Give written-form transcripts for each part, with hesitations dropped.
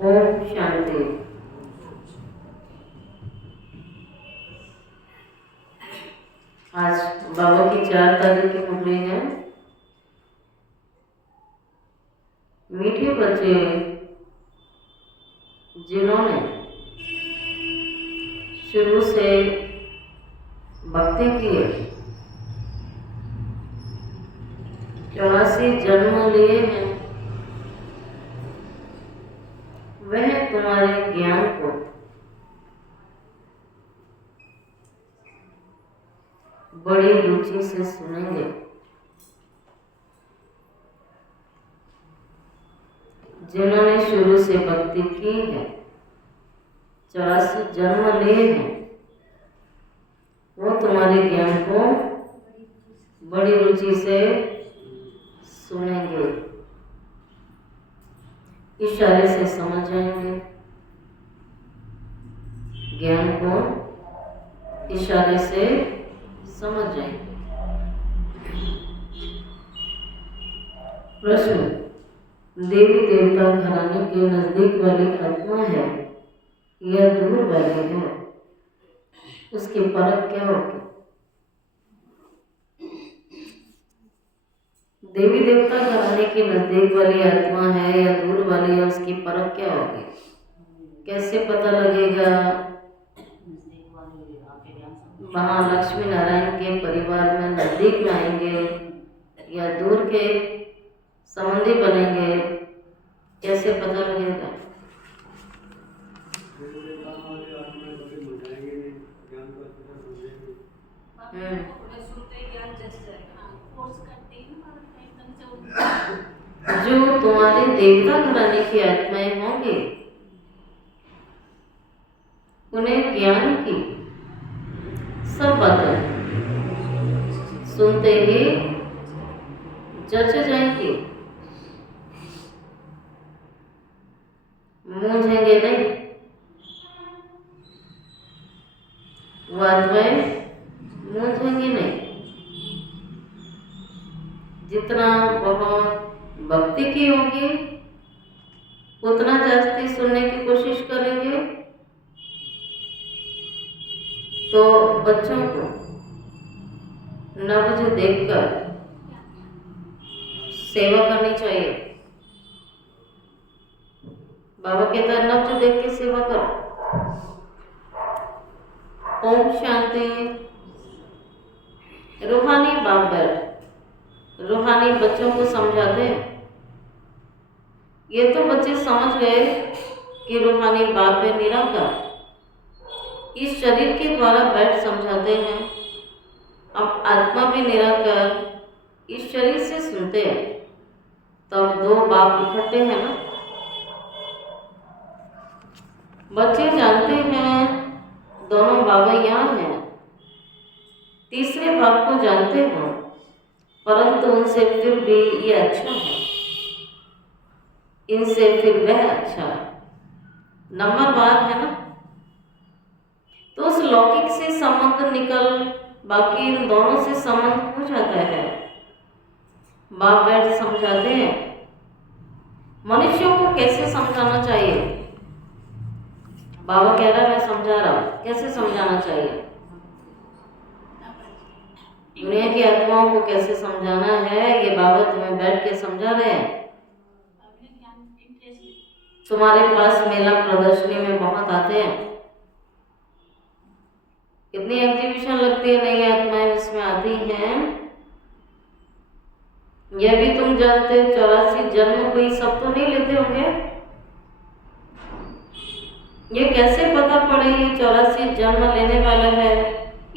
ओम शांति। आज बाबा की 4 तारीख की मुरली है। मीठे बच्चे जिन्होंने शुरू से भक्ति की है, 84 जन्म लिए हैं, वह तुम्हारे ज्ञान को बड़ी रुचि से सुनेंगे। जिन्होंने शुरू से भक्ति की है, 84 जन्म लिए हैं, वो तुम्हारे ज्ञान को बड़ी रुचि से सुनेंगे, इशारे से समझ जाएंगे। ज्ञान को इशारे से समझ जाएंगे। प्रश्न: देवी देवता घराने के नजदीक वाली आत्मा है या दूर वाली है, उसकी परख क्या होगी? देवी देवता घराने के नजदीक वाली आत्मा है या दूर वाली है, उसकी परख क्या होगी? कैसे पता लगेगा? महालक्ष्मी नारायण के परिवार में नजदीक में आएंगे या दूर के संबंधी बनेंगे, कैसे पता लगेगा? जो तुम्हारे देवता घराने की आत्माएं होंगी, उन्हें ज्ञान की सब बातें सुनते ही जच जाएंगी, मूंझेंगे नहीं। वो आत्माएं मूंझेंगी नहीं। जितना बहुत भक्ति की होगी, उतना जास्ती सुनने की कोशिश करेंगे, तो बच्चों को नब्ज देखकर सेवा करनी चाहिए। बाबा कहता है नब्ज देख के सेवा करो। ओम शांति। रूहानी बाप बैठ रूहानी बच्चों को समझाते हैं। ये तो बच्चे समझ गए कि रूहानी बाप है निराकार, इस शरीर के द्वारा बैठ समझाते हैं। अब आत्मा भी निराकार इस शरीर से सुनते हैं, तब 2 बाप इकट्ठे हैं ना। बच्चे जानते हैं दोनों बाबा यहाँ हैं, तीसरे बाप को जानते हो, परंतु उनसे फिर भी ये अच्छा है, इनसे फिर वह अच्छा है, नंबरवार है ना। तो उस लौकिक से संबंध निकल बाकी इन दोनों से संबंध हो जाता है। बाप बैठ समझाते हैं। मनुष्यों को कैसे समझाना चाहिए? बाबा कह रहा है मैं समझा रहा हूँ, कैसे समझाना चाहिए? दुनिया की आत्माओं को कैसे समझाना है, ये बाबा तुम्हें बैठ के समझा रहे हैं। तुम्हारे पास मेला प्रदर्शनी में बहुत आते हैं, कितनी एग्जीबिशन लगती है, नई आत्माएं उसमें आती हैं। यह भी तुम जानते हो 84 जन्म कोई सब तो नहीं लेते होंगे। ये कैसे पता पड़े ये 84 जन्म लेने वाला है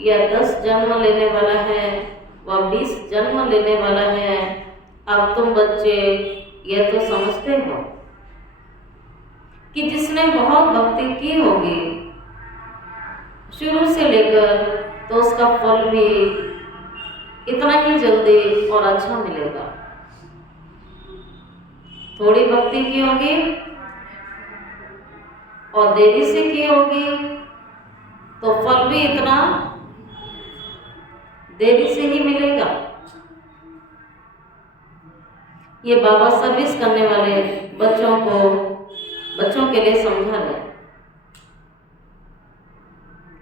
या 10 जन्म लेने वाला है व 20 जन्म लेने वाला है? अब तुम बच्चे ये तो समझते हो कि जिसने बहुत भक्ति की होगी शुरू से लेकर, तो उसका फल भी इतना ही जल्दी और अच्छा मिलेगा। थोड़ी भक्ति की होगी और देरी से की होगी, तो फल भी इतना देरी से ही मिलेगा। ये बाबा सर्विस करने वाले बच्चों को बच्चों के लिए समझा रहे।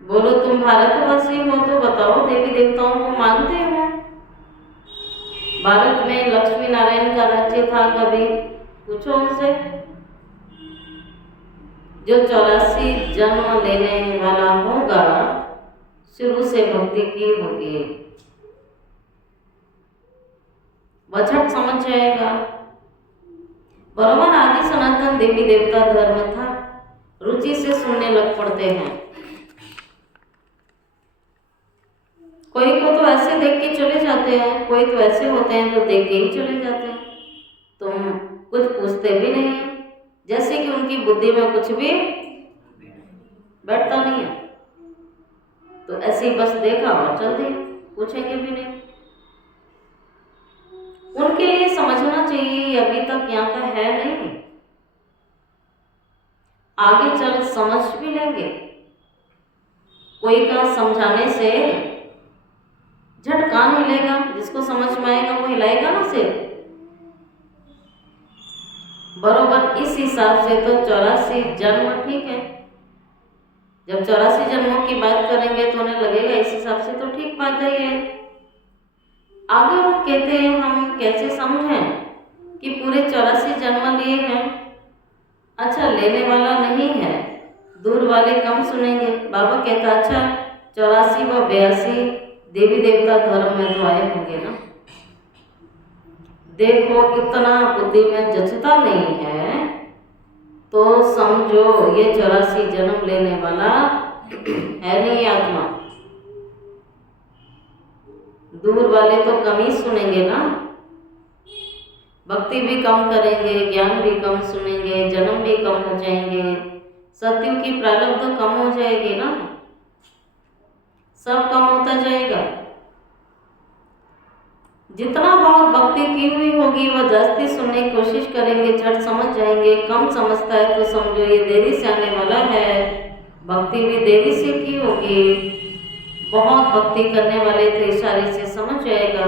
बोलो तुम भारतवासी हो तो बताओ देवी देवताओं को मानते हो? भारत में लक्ष्मी नारायण का राज्य था कभी? पूछो उनसे। जो 84 जन्म लेने वाला होगा शुरू से भक्ति की होगी, वह झट समझ जाएगा। बरोबर आदि सनातन देवी देवता धर्म था, रुचि से सुनने लग पड़ते हैं। कोई को तो ऐसे देख के चले जाते हैं, कोई तो ऐसे होते हैं जो देख के ही चले जाते हैं, तुम कुछ पूछते भी नहीं है, जैसे कि उनकी बुद्धि में कुछ भी बैठता नहीं है। तो ऐसे ही बस देखा और चल दिए, पूछेंगे भी नहीं। उनके लिए समझना चाहिए अभी तक यहाँ का है नहीं, आगे चल समझ भी लेंगे। कोई का समझाने से झट कान हिलेगा, जिसको समझ में आएगा वो हिलाएगा ना सिर। बरोबर इस हिसाब से तो 84 जन्म ठीक है। जब 84 जन्मों की बात करेंगे तो उन्हें लगेगा इस हिसाब से तो ठीक बात है। आगे वो कहते हैं हम कैसे समझें कि पूरे 84 जन्म लिए हैं? अच्छा, लेने वाला नहीं है, दूर वाले कम सुनेंगे। बाबा कहता अच्छा 84 व 82 देवी देवता धर्म में तो आए होंगे ना। देखो इतना बुद्धि में जचता नहीं है तो समझो ये 84 जन्म लेने वाला है नहीं आत्मा। दूर वाले तो कम ही सुनेंगे ना, भक्ति भी कम करेंगे, ज्ञान भी कम सुनेंगे, जन्म भी कम हो जाएंगे, सत्यों की प्रारब्ध तो कम हो जाएगी ना, सब कम होता जाएगा। जितना बहुत भक्ति की हुई होगी वह जास्ती सुनने की कोशिश करेंगे, झट समझ जाएंगे। कम समझता है तो समझो ये देरी से आने वाला है, भक्ति भी देरी से की होगी। बहुत भक्ति करने वाले तो इशारे से समझ जाएगा।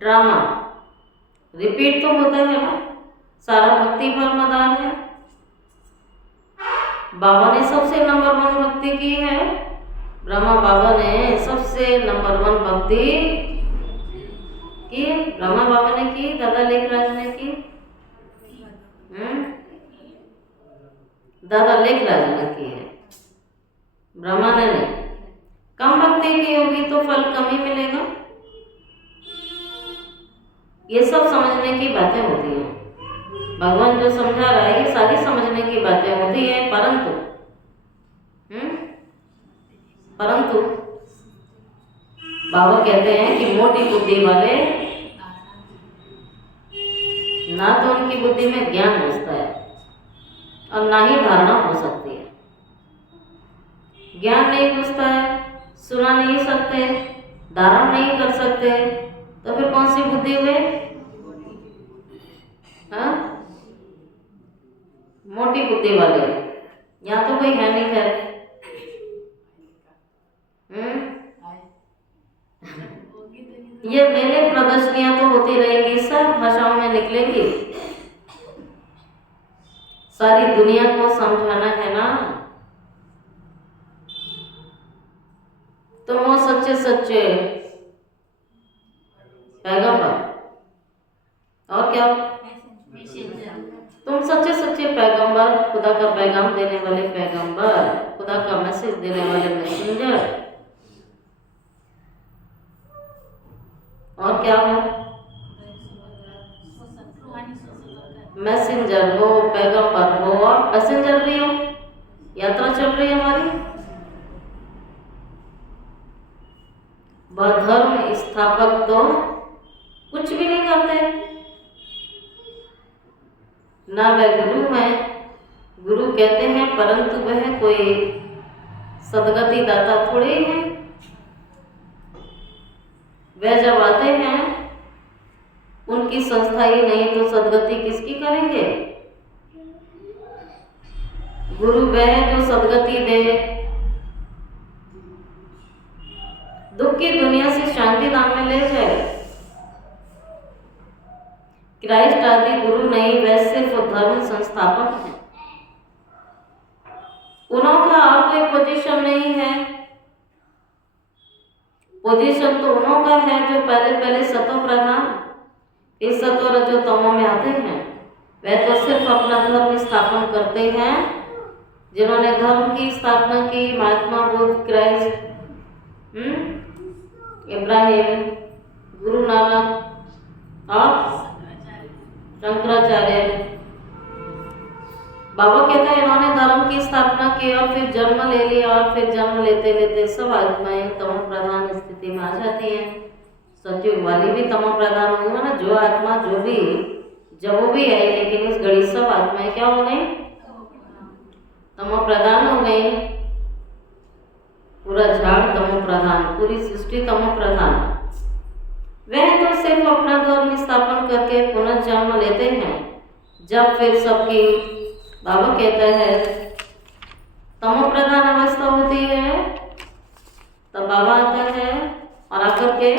ड्रामा रिपीट तो होता है ना, सारा भक्ति पर मदार है। बाबा ने सबसे नंबर 1 भक्ति की है, ब्रह्मा बाबा ने सबसे नंबर 1 भक्ति की, ब्रह्मा बाबा ने की, दादा लेखराज ने की, दादा लेखराज ने की है, ब्रह्मा ने नहीं। कम भक्ति की होगी तो फल कम ही मिलेगा। ये सब समझने की बातें होती हैं। भगवान जो समझा रहा है ये सारी समझने की बातें होती हैं, परंतु बाबा कहते हैं कि मोटी बुद्धि वाले ना तो उनकी बुद्धि में ज्ञान घुसता है और ना ही धारणा हो सकती है। ज्ञान नहीं घुसता है, सुना नहीं सकते, धारण नहीं कर सकते, तो फिर कौन सी बुद्धि हुई? हाँ, मोटी बुद्धि वाले। यहाँ तो कोई है नहीं खैर। ये मेले प्रदर्शनियां तो होती रहेंगी, सब भाषाओं में निकलेंगी। सारी दुनिया को समझाना है ना। तुम वो सच्चे सच्चे पैगंबर, और क्या तुम सच्चे सच्चे पैगंबर, खुदा का पैगाम देने वाले पैगंबर, खुदा का मैसेज देने वाले मैसेंजर। और क्या हो? मैसेंजर हो, पैगंबर हो और पैसेंजर भी हो। यात्रा चल रही है हमारी। वह धर्म स्थापक तो कुछ भी नहीं करते, ना वह गुरु है। गुरु कहते हैं परंतु वह कोई सदगति दाता थोड़े हैं। वह जब आते हैं उनकी संस्था ही नहीं तो सदगति किसकी करेंगे? गुरु वह जो सदगति दे, दुख की दुनिया से शांति धाम में ले जाए। क्राइस्ट आदि गुरु नहीं, वह सिर्फ धर्म संस्थापक है। उनों का आप कोई पोजीशन नहीं है। पोजीशन तो उनों का है जो पहले पहले सतो प्रधान इस सतो रजो तमो में आते हैं। वह तो सिर्फ अपना धर्म स्थापन करते हैं। जिन्होंने धर्म की स्थापना की, महात्मा बुद्ध, क्राइस्ट, इब्राहिम, गुरु नानक और शंकराचार्य। बाबा कहते हैं इन्होंने धर्म की स्थापना की और फिर जन्म ले लिया और फिर जन्म लेते लेते सब आत्माएं तमो प्रधान स्थिति में आ जाती हैं। सतयुग वाली भी तमो प्रधान होगी ना, जो आत्मा जो भी जब भी आई, लेकिन इस घड़ी सब आत्माएं क्या हो गई? तमो प्रधान हो गई। पूरा झाड़ तमो प्रधान, पूरी सृष्टि तमो प्रधान। वह तो सिर्फ अपना धर्म स्थापन करके पुनर्जन्म लेते हैं। जब फिर सबकी बाबा कहता है तमो प्रधान अवस्था होती है, तब बाबा आता है और आकर के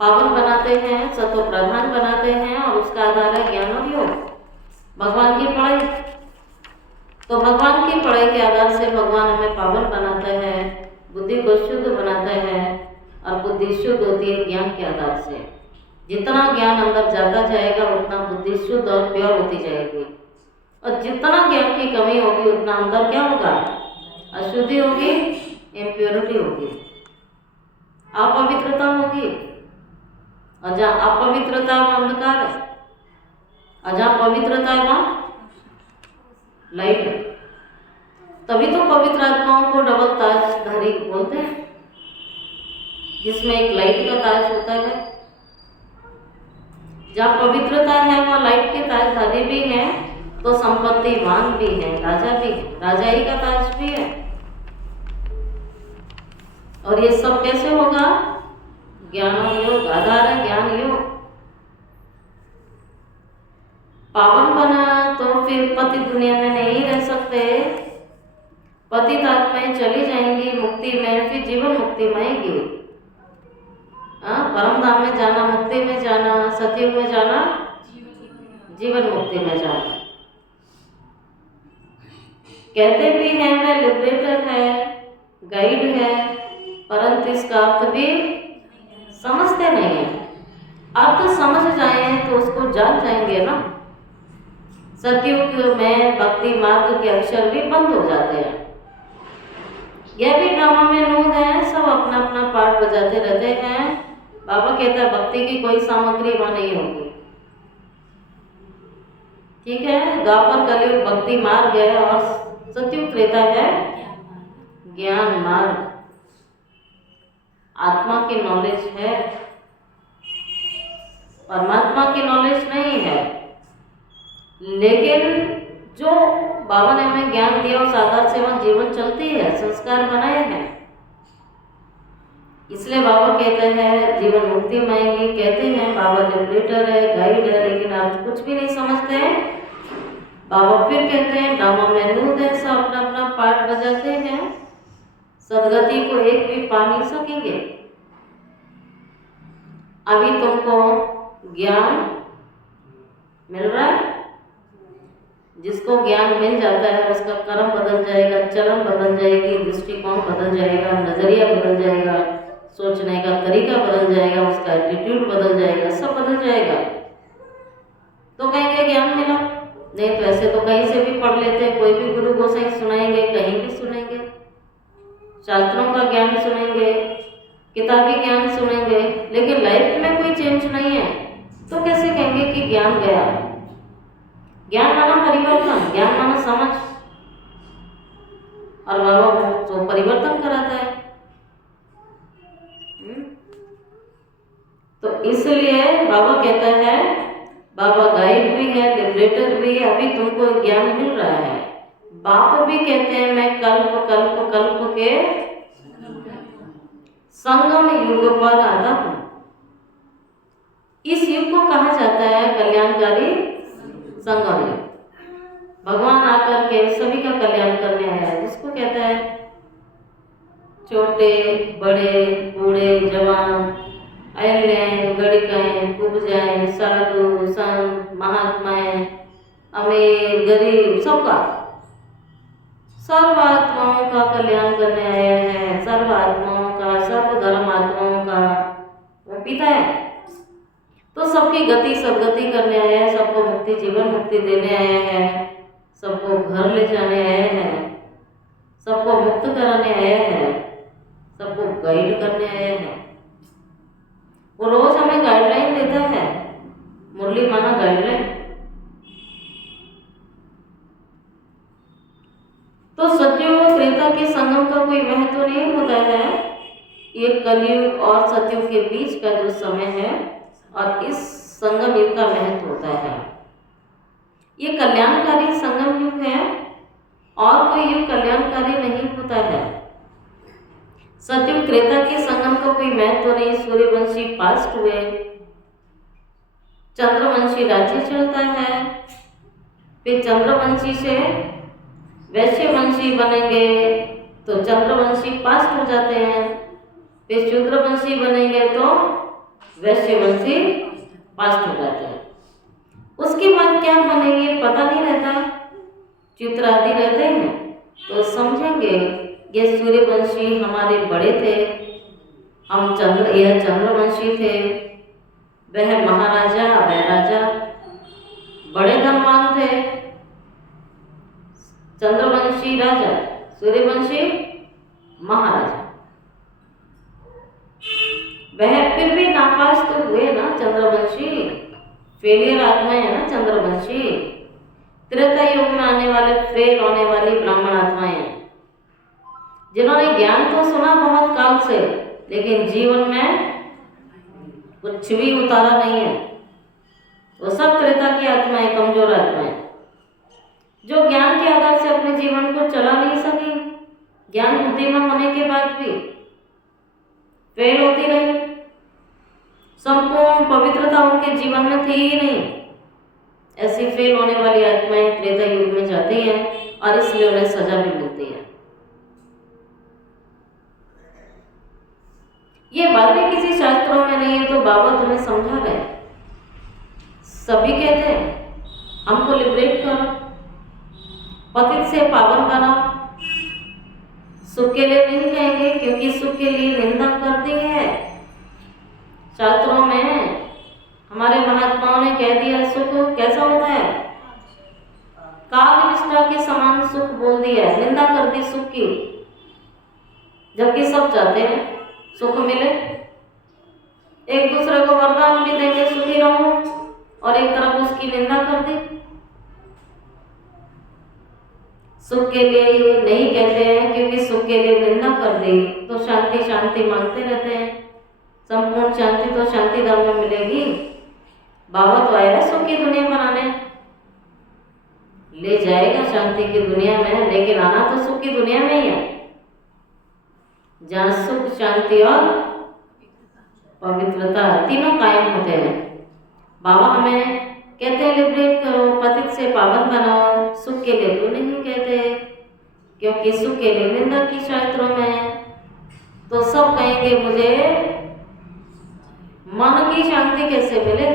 पावन बनाते हैं, सतो प्रधान बनाते हैं और उसका आधार है ज्ञान और योग, भगवान की पढ़ाई। तो भगवान की पढ़ाई के आधार से भगवान हमें पावन बनाता है, बुद्धि को शुद्ध बनाता है और बुद्धि शुद्ध होती है ज्ञान के आधार से। जितना ज्ञान अंदर जाता जाएगा उतना बुद्धि शुद्ध और प्योर होती जाएगी, और जितना ज्ञान की कमी होगी उतना अंदर क्या होगा? अशुद्धि होगी, इम्प्योरिटी होगी, अपवित्रता होगी। और जहाँ अपवित्रता वहाँ अंधकार है, और जहाँ पवित्रता है वहाँ लाइट है। तभी तो पवित्र आत्माओं को डबल ताजधारी बोलते हैं, जिसमें एक लाइट का ताज होता है। जहाँ पवित्रता है वहाँ लाइट के ताजधारी भी हैं, तो संपत्तिवान भी है, राजा भी है, राजाई का ताज भी है। और ये सब कैसे होगा? ज्ञान योग, आधार है ज्ञान योग। पावन बना तो फिर पति दुनिया में नहीं रह सकते, पतित आत्माएं चली जाएंगी मुक्ति में, फिर जीवन मुक्ति में आएगी। परम धाम में जाना, मुक्ति में जाना, सतयुग में जाना, जीवन मुक्ति में जाना। कहते भी हैं वह लिबरेटर है, गाइड है, परंतु इसका अर्थ भी समझते नहीं है। अर्थ समझ जाए तो उसको जान जाएंगे ना। सतयुग में भक्ति मार्ग के अक्षर भी बंद हो जाते हैं। यह भी ड्रामा में नूद है, सब अपना अपना पार्ट बजाते रहते हैं। बाबा कहता है भक्ति की कोई सामग्री वहां नहीं होगी। ठीक है, द्वापर कलयुग भक्ति मार्ग है और सतयुग त्रेता है ज्ञान मार्ग। आत्मा की नॉलेज है, परमात्मा की नॉलेज नहीं है। लेकिन जो बाबा ने हमें ज्ञान दिया उस आधार से वह जीवन चलती है, संस्कार बनाए हैं। इसलिए बाबा कहते हैं जीवन मुक्ति में आएंगे। कहते हैं बाबा लिबरेटर है, गाइड है, लेकिन आप कुछ भी नहीं समझते हैं। बाबा फिर कहते हैं ड्रामा में नूद है, सब अपना अपना पार्ट बजाते हैं, सदगति को एक भी पा नहीं सकेंगे। अभी तुमको ज्ञान मिल रहा है, जिसको ज्ञान मिल जाता है उसका कर्म बदल जाएगा, चलन बदल जाएगी, दृष्टिकोण बदल जाएगा, नजरिया बदल जाएगा, सोचने का तरीका बदल जाएगा, उसका एटीट्यूड बदल जाएगा, सब बदल जाएगा। तो कहेंगे ज्ञान मिला, नहीं तो ऐसे तो कहीं से भी पढ़ लेते हैं, कोई भी गुरु गोसाई सुनाएंगे, कहीं भी सुनेंगे, शास्त्रों का ज्ञान सुनेंगे, किताबी ज्ञान सुनेंगे, लेकिन लाइफ में कोई चेंज नहीं है। तो कैसे कहेंगे कि ज्ञान गया? ज्ञान माना परिवर्तन, ज्ञान माना समझ, और बाबा तो परिवर्तन कराता है। तो इसलिए बाबा कहता है, बाबा गाइड भी है, लिबरेटर भी है। अभी तुमको ज्ञान मिल रहा है। बाप भी कहते हैं मैं कल्प कल्प कल्प के संगम युग पर आता हूँ। इस युग को कहा जाता है कल्याणकारी संगम युग। भगवान आकर के सभी का कल्याण करने आया है, जिसको कहता है छोटे बड़े बूढ़े जवान, अयल्य गणिकाएं, कुब्जाएं, साधु संत महात्माएं, अमीर गरीब, सबका सर्व आत्माओं का कल्याण करने आया है, सर्व आत्माओं का, सर्व धर्म आत्माओं का वो पिता है। तो सबकी गति सदगति करने आया है, सबको मुक्ति जीवन मुक्ति देने आया है, सबको घर ले जाने आया है, सबको मुक्त कराने आया है, सबको गाइड करने आया है। वो रोज हमें गाइडलाइन देता है, मुरली माना गाइडलाइन। तो सतयुग और त्रेता के संगम का कोई महत्व नहीं होता है। ये कलयुग और सतयुग के बीच का जो समय है और इस संगम युग का महत्व होता है। ये कल्याणकारी संगम युग है और कोई युग कल्याणकारी नहीं होता है। सतयुग त्रेता के संगम का कोई महत्व नहीं। सूर्यवंशी पास्ट हुए, चंद्रवंशी राज्य चलता है, फिर चंद्रवंशी से वैश्यवंशी बनेंगे तो चंद्रवंशी पास्ट हो जाते हैं, फिर शूद्रवंशी बनेंगे तो वैश्यवंशी पास्ट हो जाते हैं। उसके बाद क्या बनेंगे पता नहीं रहता, चित्र आदि रहते हैं तो समझेंगे ये सूर्यवंशी हमारे बड़े थे, यह चंद्रवंशी थे, वह महाराजा वह राजा, बड़े धनवान थे, चंद्रवंशी राजा, सूर्यवंशी महाराजा। वह फिर भी नापास तो हुए ना, चंद्रवंशी फेलियर आत्माएं है ना चंद्रवंशी। त्रेता युग में आने वाले फेल होने वाली ब्राह्मण आत्माएं हैं, जिन्होंने ज्ञान तो सुना बहुत काल से लेकिन जीवन में कुछ भी उतारा नहीं है। वो सब त्रेता की आत्माएं, कमजोर आत्माएं, जो ज्ञान के आधार से अपने जीवन को चला नहीं सकी, ज्ञान बुद्धिमान होने के बाद भी फेल होती रही, संपूर्ण पवित्रता उनके जीवन में थी ही नहीं। ऐसी फेल होने वाली आत्माएं त्रेता युग में जाती हैं और इसलिए उन्हें सजा भी मिलती है। ये बातें किसी शास्त्रों में नहीं है तो बाबा तुम्हें समझा रहे। सभी कहते हैं हमको लिबरेट करो, पतित से पावन बनाओ। सुख के लिए नहीं कहेंगे क्योंकि सुख के लिए निंदा करती है। शास्त्रों में हमारे महात्माओं ने कह दिया सुख कैसा होता है, काग निष्ठा के समान सुख बोल दिया है, निंदा कर दी सुख की, जबकि सब चाहते हैं सुख मिले। एक दूसरे को वरदान भी देंगे सुखी रहो और एक तरफ उसकी निंदा कर दी। सुख के लिए ये नहीं कहते हैं क्योंकि सुख के लिए निंदा कर दी तो शांति शांति मांगते रहते हैं। संपूर्ण शांति तो शांति धाम में मिलेगी। बाबा तो आया सुख की दुनिया बनाने, ले जाएगा शांति की दुनिया में, लेकिन आना तो सुख की दुनिया में ही है जहाँ सुख शांति और पवित्रता तीनों कायम होते हैं। बाबा हमें कहते हैं लिबरेट करो, पतित से पावन बनाओ। सुख के लिए तो नहीं कहते क्योंकि सुख के लिए निंदा की शास्त्रों में। तो सब कहेंगे मुझे मन की शांति कैसे मिले।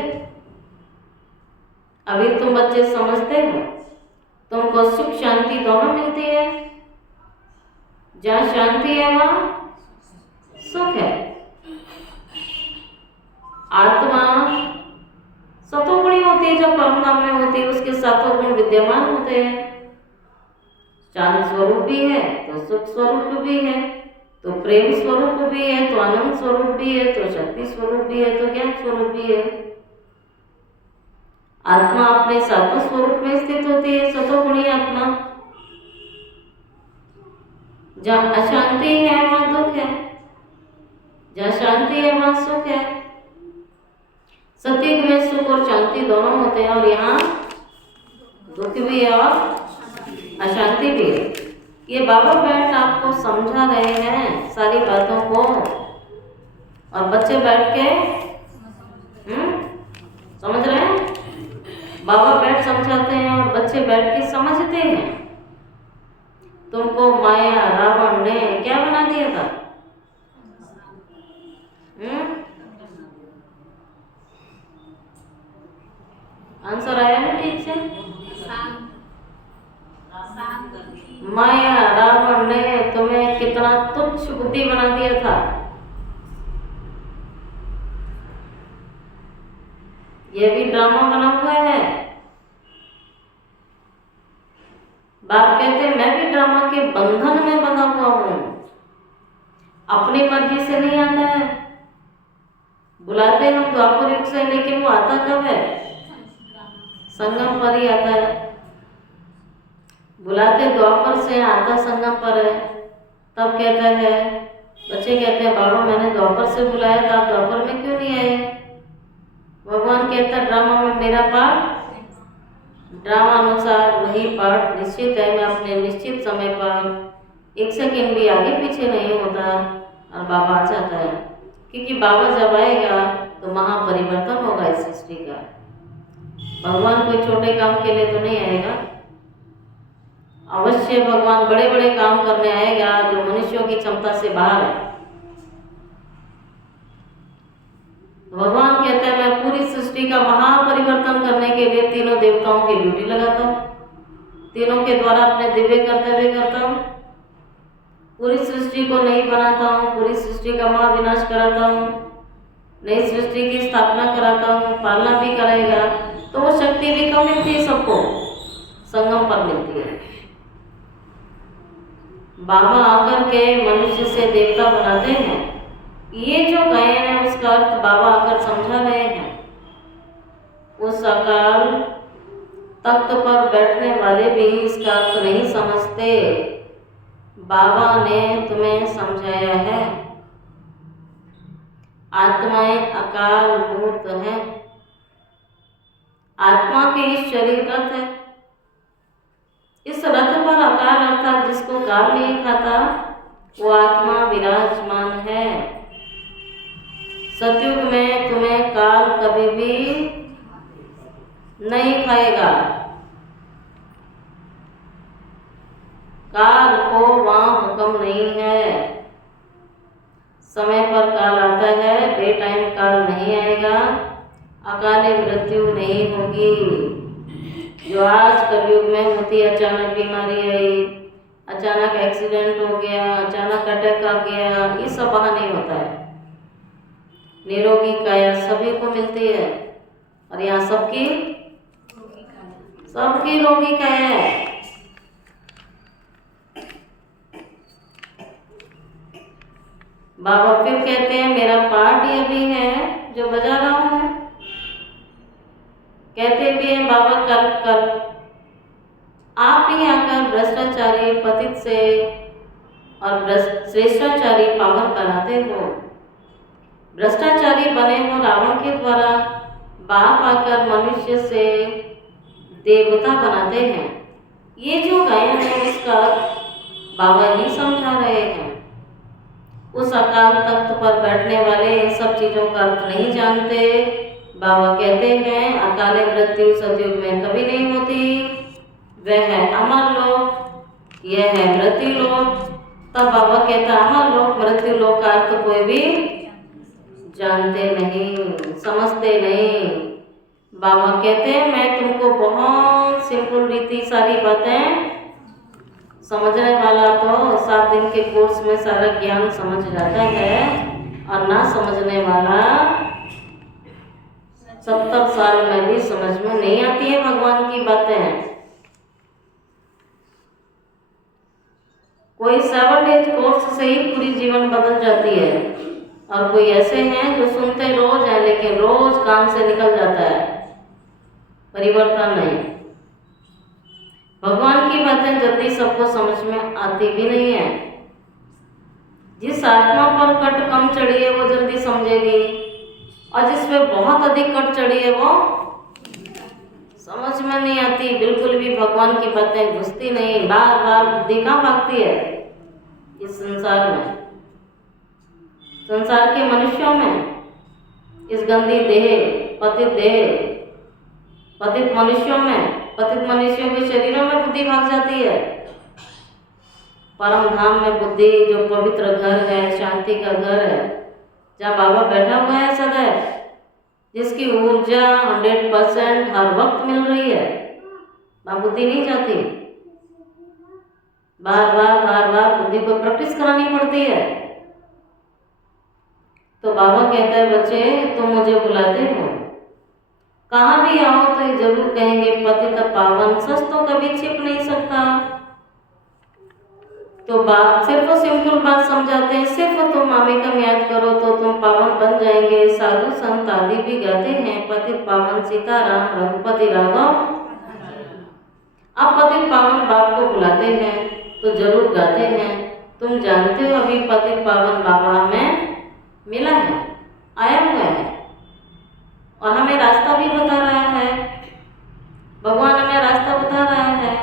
अभी तुम बच्चे समझते हो, तुमको सुख शांति दोनों मिलती है। जहाँ शांति है वहाँ सुख है। आत्मा सतोगुणी होती है, जब परमधाम में होती है उसके सातों गुण विद्यमान होते हैं। शांत स्वरूप भी है तो सुख स्वरूप भी है, तो प्रेम स्वरूप भी है, तो आनंद स्वरूप भी है, तो शक्ति स्वरूप भी है, तो ज्ञान स्वरूप भी है। आत्मा अपने सातों स्वरूप में स्थित होती है, सतोगुणी आत्मा। जहाँ अशांति है वहाँ दुख है, जहाँ शांति है वहाँ सुख है। सतयुग में सुख और शांति दोनों होते हैं और यहाँ दुख भी है और अशांति भी है। ये बाबा बैठ आपको समझा रहे हैं सारी बातों को, और बच्चे बैठ के समझ रहे हैं। बाबा बैठ समझाते हैं और बच्चे बैठ के समझते हैं। तुमको माया रावण ने क्या बना दिया था? आंसर आया ना ठीक से? माया बुद्धि बना दिया था। यह भी ड्रामा बना हुआ है। बाप कहते हैं मैं भी ड्रामा के बंधन में बंधा हुआ हूं, अपनी मर्जी से नहीं आता है। बुलाते हम द्वापर युग से, लेकिन वो आता कब है? संगम पर ही आता है। बुलाते द्वापर से, आता संगम पर है। तब कहता है, बच्चे कहते हैं बाबा मैंने द्वापर से बुलाया था, आप द्वापर में क्यों नहीं आए? भगवान कहता ड्रामा में मेरा पार्ट, ड्रामा अनुसार वही पार्ट निश्चित है। मैं अपने निश्चित समय पर 1 सेकंड भी आगे पीछे नहीं होता और बाबा आ जाता है। क्योंकि बाबा जब आएगा तो महापरिवर्तन होगा इस सृष्टि का। भगवान कोई छोटे काम के लिए तो नहीं आएगा, अवश्य भगवान बड़े बड़े काम करने आएगा जो मनुष्यों की क्षमता से बाहर है। भगवान कहता है मैं पूरी सृष्टि का महापरिवर्तन करने के लिए तीनों देवताओं की ड्यूटी लगाता हूँ, तीनों के द्वारा अपने दिव्य कर्तव्य करता हूँ, पूरी सृष्टि को नई बनाता हूँ, पूरी सृष्टि का महाविनाश कराता हूँ, नई सृष्टि की स्थापना कराता हूँ, पालना भी कराएगा। तो वो शक्ति भी कम मिलती है, सबको संगम पर मिलती है। बाबा आकर के मनुष्य से देवता बनाते हैं। ये जो गायन है उसका अर्थ बाबा आकर समझा रहे हैं। उस अकाल तख्त पर बैठने वाले भी इसका अर्थ नहीं समझते। बाबा ने तुम्हें समझाया है। आत्माएं अकाल मूर्त है। आत्मा के इस शरीर रथ है। इस रथ पर अकाल अर्थात जिसको काल नहीं खाता वो आत्मा विराजमान है। सतयुग में तुम्हें काल कभी भी नहीं खाएगा। काल को वहां हुक्म नहीं है। समय पर काल आता है, बेटाइम काल नहीं आएगा, अकाले मृत्यु नहीं होगी। जो आज कलयुग में होती, अचानक बीमारी आई, अचानक एक्सीडेंट हो गया, अचानक अटैक आ गया, ये सब वहाँ नहीं होता है। निरोगी काया सभी को मिलती है और यहाँ सबकी रोगी काया है। बाबा फिर कहते हैं मेरा पार्ट ये भी है जो बजा रहा हूँ। कहते भी हैं बाबा कल आप ही आकर भ्रष्टाचारी पतित से और श्रेष्ठाचारी पावन बनाते हो। भ्रष्टाचारी बने हो रावण के द्वारा, बाप आकर मनुष्य से देवता बनाते हैं। ये जो गायन है उसका बाबा ही समझा रहे हैं। उस अकाल तख्त पर बैठने वाले इन सब चीज़ों का अर्थ नहीं जानते। बाबा कहते हैं अकाले मृत्यु सतयुग में कभी नहीं होती। वह है अमर लोक, यह है मृत्यु लोक। तब बाबा कहता अमर लोक मृत्यु लोक का अर्थ कोई भी जानते नहीं, समझते नहीं। बाबा कहते हैं मैं तुमको बहुत सिंपल रीति सारी बातें, समझने वाला तो 7 दिन के कोर्स में सारा ज्ञान समझ जाता है और ना समझने वाला 70 साल में भी समझ में नहीं आती है भगवान की बातें। कोई 7 डेज कोर्स से ही पूरी जीवन बदल जाती है और कोई ऐसे हैं जो सुनते रोज हैं लेकिन रोज कान से निकल जाता है, परिवर्तन नहीं। भगवान की बातें जल्दी सबको समझ में आती भी नहीं है। जिस आत्मा पर कट कम चढ़ी है वो जल्दी समझेगी और जिसपे बहुत अधिक कट चढ़ी है वो समझ में नहीं आती, बिल्कुल भी भगवान की बातें घुसती नहीं। बार बार बुद्धि कहाँ भागती है इस संसार में, संसार के मनुष्यों में, इस गंदी देह पतित मनुष्यों में, पतित मनुष्यों के शरीरों में बुद्धि भाग जाती है। परम धाम में बुद्धि जो पवित्र घर है, शांति का घर है, जहाँ बाबा बैठा हुआ है सदैव, जिसकी ऊर्जा 100% हर वक्त मिल रही है, वहाँ बुद्धि नहीं जाती। बार बार बुद्धि को प्रैक्टिस करानी पड़ती है। बाबा कहता है बच्चे तुम मुझे बुलाते हो, कहाँ भी आओ तो ये जरूर कहेंगे पतित पावन, सच तो कभी छिप नहीं सकता। तो बात सिर्फ सिंपल बात समझाते हैं, सिर्फ तुम मामेकम याद करो तो तुम पावन बन जाएंगे। साधु संत आदि भी गाते हैं पतित पावन सीताराम रघुपति राघव। अब पतित पावन बाप को बुलाते हैं तो जरूर गाते हैं। तुम जानते हो अभी पतित पावन बाबा हमें मिला है, आया हुआ है और हमें रास्ता भी बता रहा है। भगवान हमें रास्ता बता रहा है,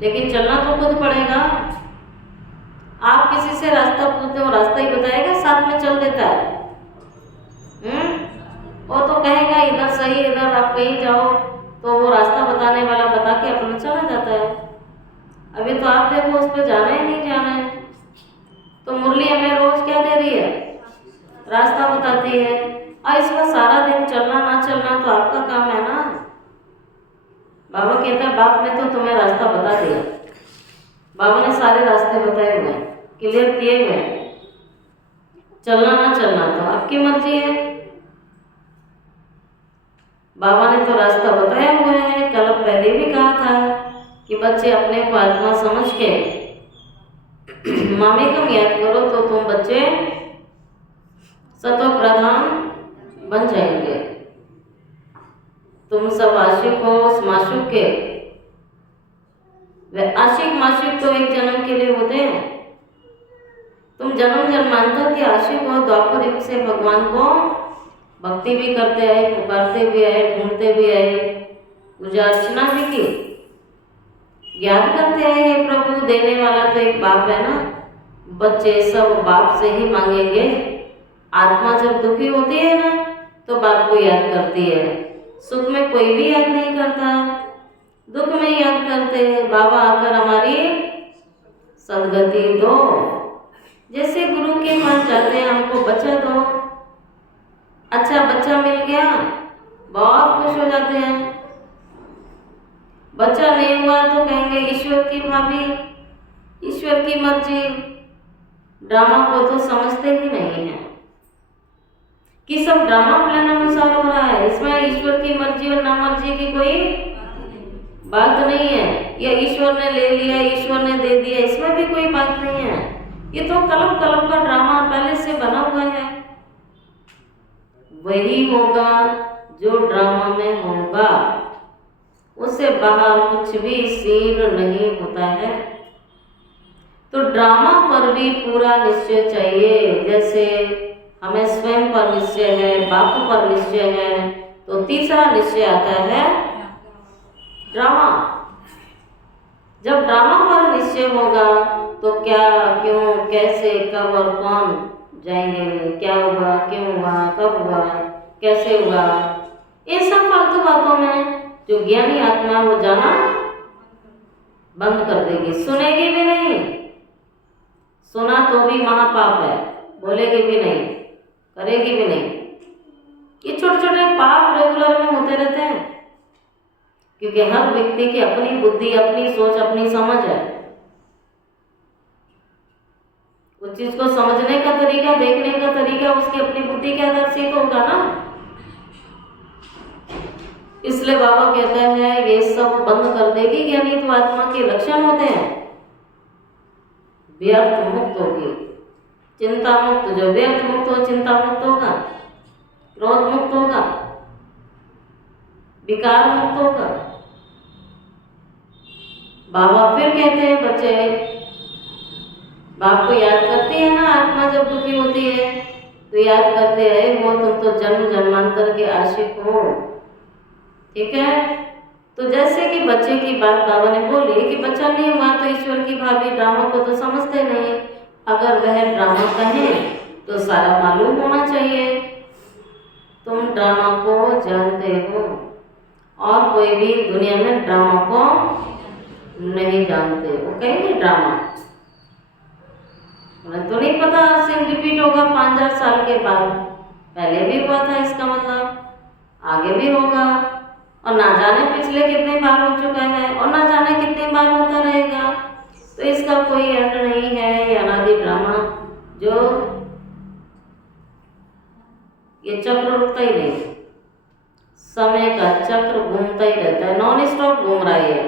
लेकिन चलना तो खुद पड़ेगा। आप किसी से रास्ता पूछते हो, रास्ता ही बताएगा, साथ में चल देता है। वो तो कहेगा इधर सही, इधर आप कहीं जाओ, तो वो रास्ता बताने वाला बता के अपना चला जाता है। अभी तो आप देखो उस पर जाना ही नहीं जाना है। तो मुरली हमें रोज क्या दे रही है, रास्ता बताती है। और इसमें सारा दिन चलना ना चलना तो आपका काम है ना। बाबा कहता है बाप ने तो तुम्हें रास्ता बता दिया, बाबा ने सारे रास्ते बताए हुए हैं, क्लियर किए हुए हैं। चलना ना चलना तो आपकी मर्जी है। बाबा ने तो रास्ता बताया हुआ है। कल पहले भी कहा था कि बच्चे अपने को आत्मा समझ के मामेकम याद करो तो तुम बच्चे सत्व प्रधान बन जाएंगे। तुम सब आशिक हो उस माशूक के। वे आशिक माशूक तो एक जन्म के लिए होते हैं। तुम जन्म जन्मांतर के आशिक हो। द्वापर युग से भगवान को भक्ति भी करते आए, पुकारते भी आए, ढूंढते भी आए, पूजा अर्चना भी की, याद करते आए हे प्रभु। देने वाला तो एक बाप है ना। बच्चे सब बाप से ही मांगेंगे। आत्मा जब दुखी होती है ना तो बाप को याद करती है। सुख में कोई भी याद नहीं करता, दुख में याद करते हैं। बाबा आकर हमारी सदगति दो। जैसे गुरु के पास जाते हैं, हमको बच्चा दो, अच्छा बच्चा मिल गया, बहुत खुश हो जाते हैं। बच्चा नहीं हुआ तो कहेंगे ईश्वर की भाभी, ईश्वर की मर्जी। ड्रामा को तो समझते ही नहीं है कि सब ड्रामा प्लान अनुसार हो रहा है। इसमें ईश्वर की मर्जी और ना मर्जी की कोई बात नहीं है। या ईश्वर ने ले लिया, ईश्वर ने दे दिया, इसमें भी कोई बात नहीं है। ये तो कलप कलप का ड्रामा पहले से बना हुआ है। वही होगा जो ड्रामा में होगा, उससे बाहर कुछ भी सीन नहीं होता है। तो ड्रामा पर भी पूरा निश्चय चाहिए। जैसे हमें स्वयं पर निश्चय है, बाप पर निश्चय है, तो तीसरा निश्चय आता है ड्रामा। जब ड्रामा पर निश्चय होगा तो क्या, क्यों, कैसे, कब और कौन जाएंगे, क्या हुआ, क्यों हुआ, कब हुआ, कैसे हुआ, इन सब फालतू बातों में जो ज्ञानी आत्मा है वो जाना बंद कर देगी। सुनेगी भी नहीं, सुना तो भी महापाप है, बोलेगी भी नहीं, करेगी भी नहीं। ये छोटे छोटे पाप रेगुलर में होते रहते हैं, क्योंकि हर व्यक्ति की अपनी बुद्धि, अपनी सोच, अपनी समझ है। उस चीज को समझने का तरीका, देखने का तरीका उसकी अपनी बुद्धि के आधार से तो होगा ना। इसलिए बाबा कहता है ये सब बंद कर देगी ज्ञानी तो आत्मा के लक्षण होते हैं। व्यर्थ मुक्त होगी, चिंता मुक्त। जो व्यर्थ मुक्त हो, चिंता मुक्त होगा, क्रोध मुक्त होगा, विकार मुक्त होगा। बाबा फिर कहते हैं बच्चे बाप को याद करती है ना। आत्मा जब दुखी होती है तो याद करते हैं वो तुम तो जन्म जन्मांतर के आशिक हो। ठीक है। तो जैसे कि बच्चे की बात बाबा ने बोली कि बच्चा नहीं हुआ तो ईश्वर की भाभी, ड्रामा को तो समझते नहीं। अगर वह ड्रामा कहे तो सारा मालूम होना चाहिए। तुम ड्रामा को जानते हो और कोई भी दुनिया में ड्रामा को नहीं जानते। वो कहेंगे ड्रामा, उन्हें तो नहीं पता सीन रिपीट होगा 5000 साल के बाद। पहले भी हुआ था, इसका मतलब आगे भी होगा, और ना जाने पिछले कितने बार हो चुका है और ना जाने कितनी बार होता रहेगा। तो इसका कोई एंड नहीं है। ये अनादि ड्रामा जो ये चक्र रुकता ही नहीं, समय का चक्र घूमता ही रहता है, नॉन स्टॉप घूम रहा है, ये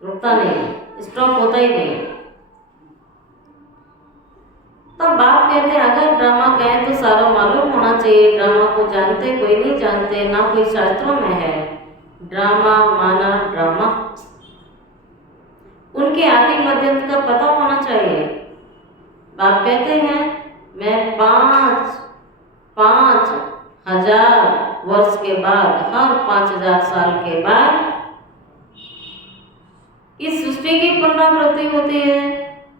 रुकता नहीं, स्टॉप होता ही नहीं। तब बाप कहते हैं अगर ड्रामा कहें तो सारा मालूम होना चाहिए, ड्रामा को जानते कोई नहीं जानते, ना कोई शास्त्रों में है ड्रामा माना ड्रामा, उनके आदि मध्यंत का पता होना चाहिए। बाप कहते हैं मैं 5,000 वर्ष के बाद, हर 5,000 साल के बाद इस सृष्टि की पुनरावृत्ति होती है,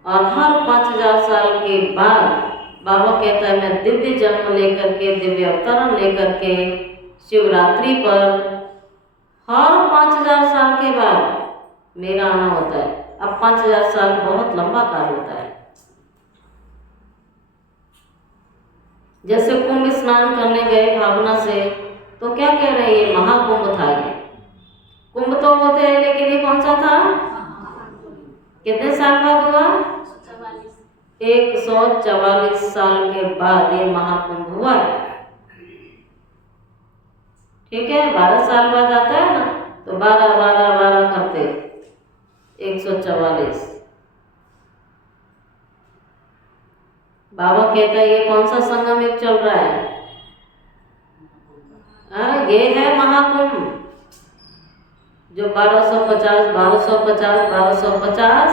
और हर 5,000 साल के बाद बाबा कहता है मैं दिव्य जन्म लेकर के, दिव्य अवतरण लेकर के शिवरात्रि पर हर 5,000 साल के बाद मेरा आना होता है। अब 5,000 साल बहुत लंबा काल होता है। जैसे कुंभ स्नान करने गए भावना से, तो क्या कह रहे हैं ये महाकुंभ था, ये कुंभ तो होते हैं लेकिन ये कौन सा था, कितने साल बाद हुआ, 144 साल के बाद ये महाकुंभ हुआ है। ठीक है, 12 साल बाद आता है ना, तो 12 करते 144। बाबा कहता है ये कौन सा संगम युग चल रहा है, ये है महाकुंभ जो 1250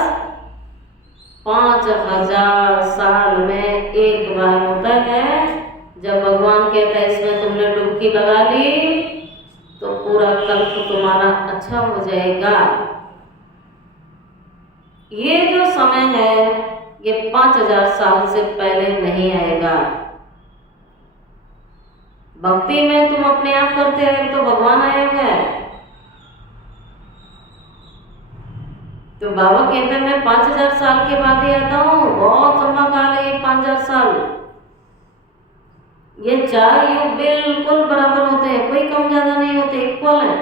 5,000 साल में एक बार होता है। जब भगवान कहता है इसमें तुमने डुबकी लगा ली तो पूरा कल्प तुम्हारा अच्छा हो जाएगा। ये जो समय है ये 5,000 साल से पहले नहीं आएगा। भक्ति में तुम अपने आप करते हैं तो भगवान आया हुआ है। तो बाबा कहते हैं मैं 5,000 साल के बाद ही आता हूँ, बहुत लंबा काल है ये 5,000 साल। ये 4 युग बिल्कुल बराबर होते हैं, कोई कम ज्यादा नहीं होते, इक्वल है।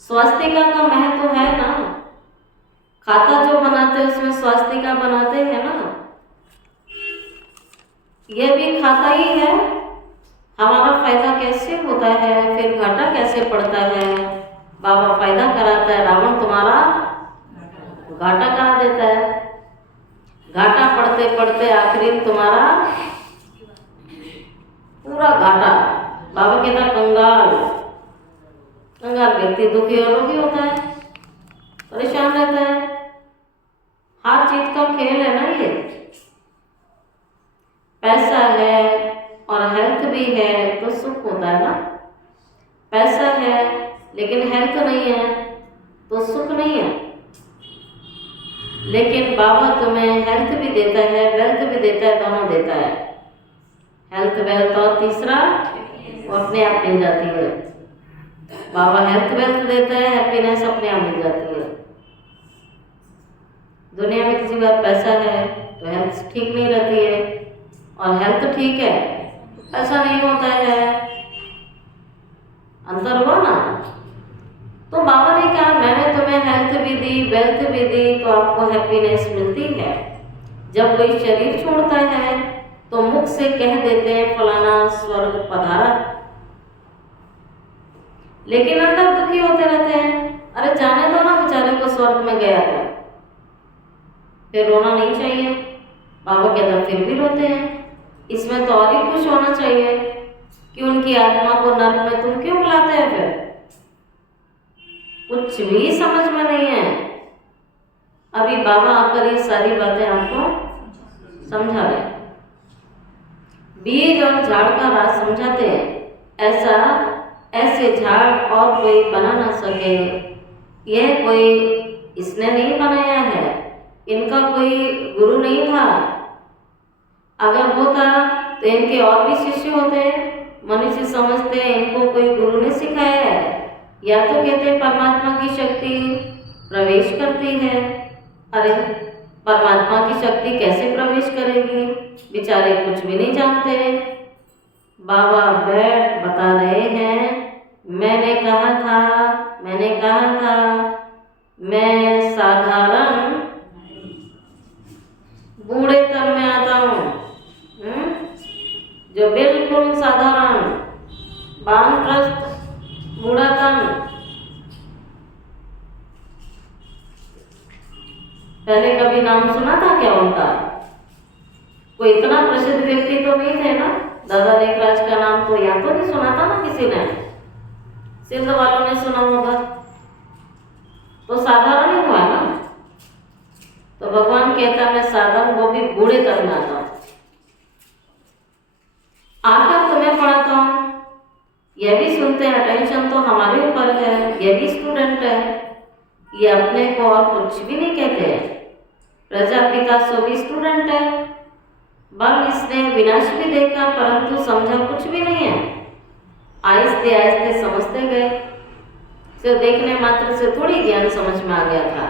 स्वास्तिका का महत्व है ना, खाता जो बनाते हैं उसमें स्वास्तिका बनाते हैं ना, ये भी खाता ही है। हमारा फायदा कैसे होता है, फिर घाटा कैसे पड़ता है। बाबा फायदा कराता है, रावण तुम्हारा घाटा करा देता है। घाटा पड़ते पड़ते आखिरी में तुम्हारा पूरा घाटा। बाबा कहता है कंगाल व्यक्ति दुखी और रोगी होता है, परेशान रहता है। हर चीज का खेल है ना ये। पैसा है और हेल्थ भी है तो सुख होता है ना। पैसा है लेकिन हेल्थ नहीं है तो सुख नहीं है। लेकिन बाबा तुम्हें हेल्थ भी देता है, वेल्थ भी देता है, दोनों देता है। हेल्थ वेल्थ और तीसरा वो अपने आप मिल जाती है। बाबा हेल्थ वेल्थ देता है, हैप्पीनेस अपने आप मिल जाती है। दुनिया में किसी बार पैसा है तो हेल्थ ठीक नहीं रहती है, और हेल्थ ठीक है ऐसा नहीं होता है। अंतर हुआ ना। तो बाबा ने कहा मैंने तुम्हें हेल्थ भी दी, वेल्थ भी दी, तो आपको हैप्पीनेस मिलती है। जब कोई शरीर छोड़ता है तो मुख से कह देते हैं फलाना स्वर्ग पधारा, लेकिन अंदर दुखी होते रहते हैं। अरे जाने दो ना बेचारे को, स्वर्ग में गया था, फिर रोना नहीं चाहिए। बाबा कहते फिर भी रोते हैं। इसमें तो और ही खुश होना चाहिए कि उनकी आत्मा को नर्क में तुम क्यों बुलाते हैं। फिर कुछ भी समझ में नहीं है। अभी बाबा आकर ये सारी बातें आपको समझा रहे। बीज और झाड़ का राज समझाते हैं। ऐसे झाड़ और कोई बना ना सके। यह कोई इसने नहीं बनाया है, इनका कोई गुरु नहीं था। अगर होता तो इनके और भी शिष्य होते। मनुष्य समझते हैं इनको कोई गुरु ने सिखाया है, या तो कहते परमात्मा की शक्ति प्रवेश करती है। अरे परमात्मा की शक्ति कैसे प्रवेश करेगी, बेचारे कुछ भी नहीं जानते। बाबा बैठ बता रहे हैं मैंने कहा था मैं साधारण बूढ़े तन में आता हूँ। वानप्रस्थ बूढ़ापन, पहले कभी नाम सुना था क्या उनका? कोई इतना प्रसिद्ध व्यक्ति तो नहीं थे ना। दादा लेखराज का नाम तो यहाँ तो नहीं सुना था ना किसी ने, सिंध वालों ने सुना होगा, तो साधारण ही हुआ ना। तो भगवान कहता मैं साधारण वो भी बूढ़े तक में आता हूँ, आकर तुम्हें पढ़ाता हूँ। यह भी सुनते हैं, अटेंशन तो हमारे ऊपर है, ये भी स्टूडेंट है, ये अपने को और कुछ भी नहीं कहते हैं। प्रजापिता सो भी स्टूडेंट है, बल इसने विनाश भी देखा परंतु समझा कुछ भी नहीं है। आहिस्ते आहिस्ते समझते गए, सिर्फ देखने मात्र से थोड़ी ज्ञान समझ में आ गया था।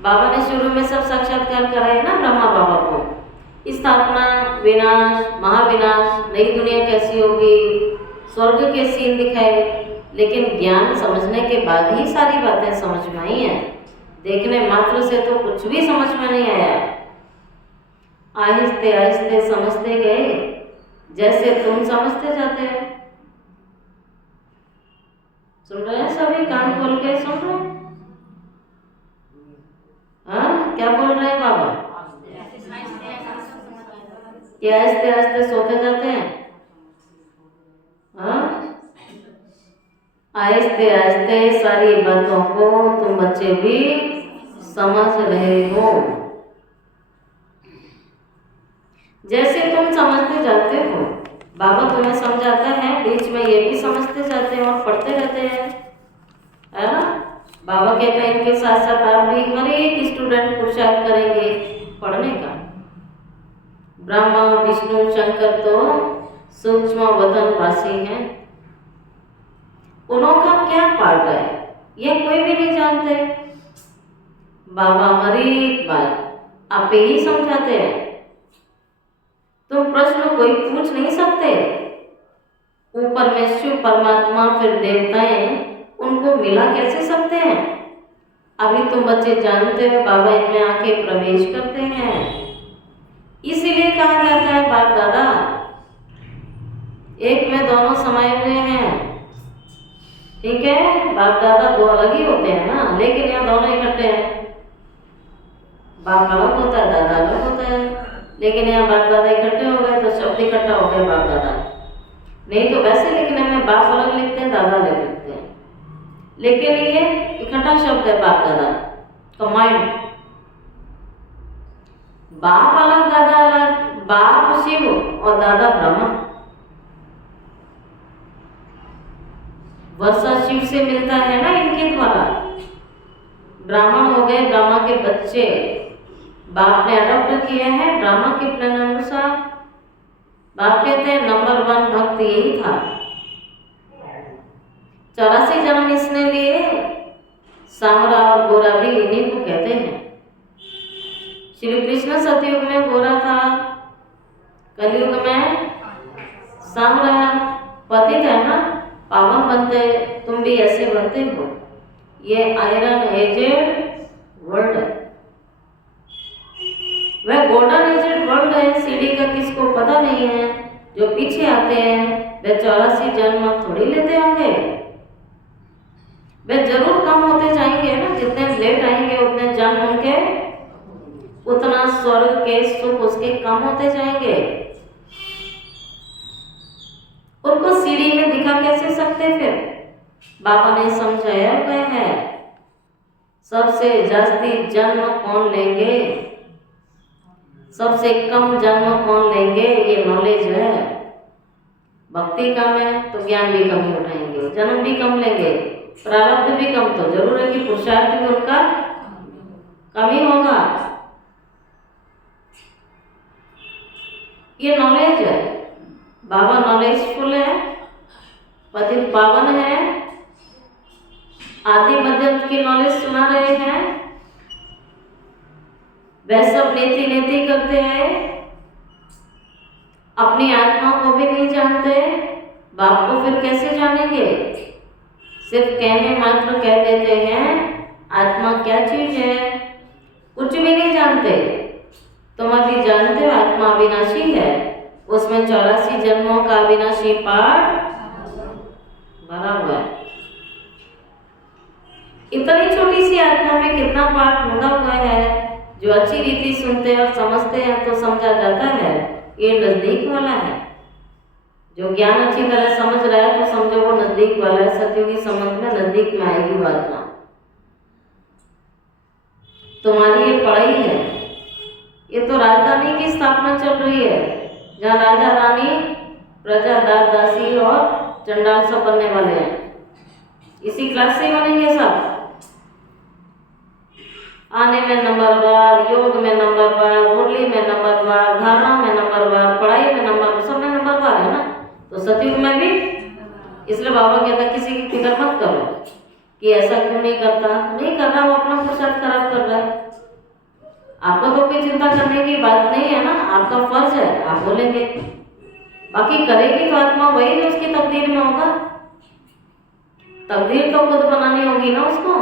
बाबा ने शुरू में सब साक्षात्कार कराए ना ब्रह्मा बाबा को, स्थापना, विनाश, महाविनाश, नई दुनिया कैसी होगी, स्वर्ग के सीन दिखाए, लेकिन ज्ञान समझने के बाद ही सारी बातें समझ में आई हैं। देखने मात्र से तो कुछ भी समझ में नहीं आया। आहिस्ते आहिस्ते समझते गए, जैसे तुम समझते जाते हैं। सुन रहे हैं सभी? कान खोल के सुन रहे हैं? हाँ, क्या बोल रहे हैं बाबा? क्या आहिस्ते आहिस्ते सोते जाते हैं? हाँ, आहिस्ते आहिस्ते सारी बातों को तुम बच्चे भी समझ रहे हो। जैसे तुम समझते जाते हो, बाबा तुम्हें समझाता है, बीच में ये भी समझते जाते हैं और पढ़ते रहते हैं, है ना। बाबा कहते हैं इनके साथ साथ आप भी हर एक स्टूडेंट पुरुषार्थ करेंगे पढ़ने का। ब्रह्मा विष्णु शंकर तो सूक्ष्म वतन वासी हैं, उनका क्या पार्ट है ये कोई भी नहीं जानते। बाबा हर एक बात आप ही समझाते हैं, तो प्रश्न कोई पूछ नहीं सकते। ऊपर में शिव परमात्मा फिर देवताएं, उनको मिला कैसे सकते हैं? अभी तुम बच्चे जानते हो बाबा इनमें आके प्रवेश करते हैं, इसीलिए कहा जाता है बाप दादा एक में दोनों समाये हुए हैं। ठीक है, बाप दादा दो अलग ही होते हैं ना, लेकिन यहाँ दोनों इकट्ठे हैं। बाप अलग होता है, दादा अलग होता है, लेकिन यहाँ बाप दादा इकट्ठे हो गए तो शब्द इकट्ठा हो गया बाप दादा। नहीं तो वैसे लिखने में बाप अलग लिखते हैं, दादा अलग लिखते हैं, लेकिन ये इकट्ठा शब्द है बाप दादा कंबाइंड। बाप अलग दादा अलग, बाप शिव और दादा ब्रह्मा। वर्षा शिव से मिलता है ना इनके द्वारा। ब्राह्मण हो गए, ब्रह्मा के बच्चे, बाप ने अडॉप्ट किया है ब्रह्मा के प्लान अनुसार। बाप कहते हैं नंबर 1 भक्त यही था। 84 जन्म इसने लिए, सांवरा और गोरा भी इन्हीं को कहते हैं। श्री कृष्ण सतयुग में गोरा था, कलयुग में सांवरा। पतित है ना, पावन बनते, तुम भी ऐसे बनते हो। ये आयरन एजेड वर्ल्ड है, वह गोल्डन एजेड वर्ल्ड है। सीढ़ी का किसको पता नहीं है, जो पीछे आते हैं वे 84 जन्म थोड़ी लेते होंगे। वे जरूर कम होते जाएंगे ना, जितने लेट आएंगे उतने जन्म उनके, उतना स्वर्ग के सुख उसके कम होते जाएंगे। उनको सीढ़ी में दिखा कैसे सकते? फिर बाबा ने समझाया हुआ है सबसे जास्ती जन्म कौन लेंगे, सबसे कम जन्म कौन लेंगे, ये नॉलेज है। भक्ति कम है तो ज्ञान भी कम ही उठाएंगे, जन्म भी कम लेंगे, प्रारब्ध भी कम, तो जरूर है कि पुरुषार्थ भी उनका कम ही होगा। ये नॉलेज है, बाबा नॉलेजफुल है, पतित पावन है, आदि मध्यम की नॉलेज सुना रहे हैं। वह सब नीति नीति करते हैं, अपनी आत्मा को भी नहीं जानते, बाप को फिर कैसे जानेंगे? सिर्फ कहने मात्र कह देते हैं आत्मा क्या चीज है, कुछ भी नहीं जानते। तुम अभी जानते हो आत्मा अविनाशी है, उसमें 84 जन्मों का अविनाशी पाठ भरा हुआ है। इतनी छोटी सी आत्मा में कितना पाठ मुड़ा हुआ है। जो अच्छी रीति सुनते और समझते हैं तो समझा जाता है ये नजदीक वाला है। जो ज्ञान अच्छी तरह समझ रहा है तो समझो वो नजदीक वाला है। सतयुगी संबंध में नजदीक में आएगी वो आत्मा। तुम्हारी ये पढ़ाई है, ये तो राजधानी की स्थापना चल रही है, जहाँ राजा रानी, प्रजा, दास दासी और चंडाल सब बनने वाले हैं। इसी क्लास से बनेंगे सब। आने में नंबरवार, योग में नंबरवार, मुरली में नंबरवार, धारणा में नंबरवार, पढ़ाई में नंबर, सब में नंबरवार है ना। तो सतयुग में भी। इसलिए बाबा कहता है किसी की फिक्र मत करो कि ऐसा क्यों नहीं करता, नहीं कर रहा, वो अपना पुरुषार्थ खराब कर रहा है। आपको तो कोई चिंता करने की बात नहीं है ना, आपका फर्ज है, आप बोलेंगे। बाकी करेगी तो आत्मा वही जो उसकी तकदीर में होगा। तकदीर तो खुद बनानी होगी ना उसको।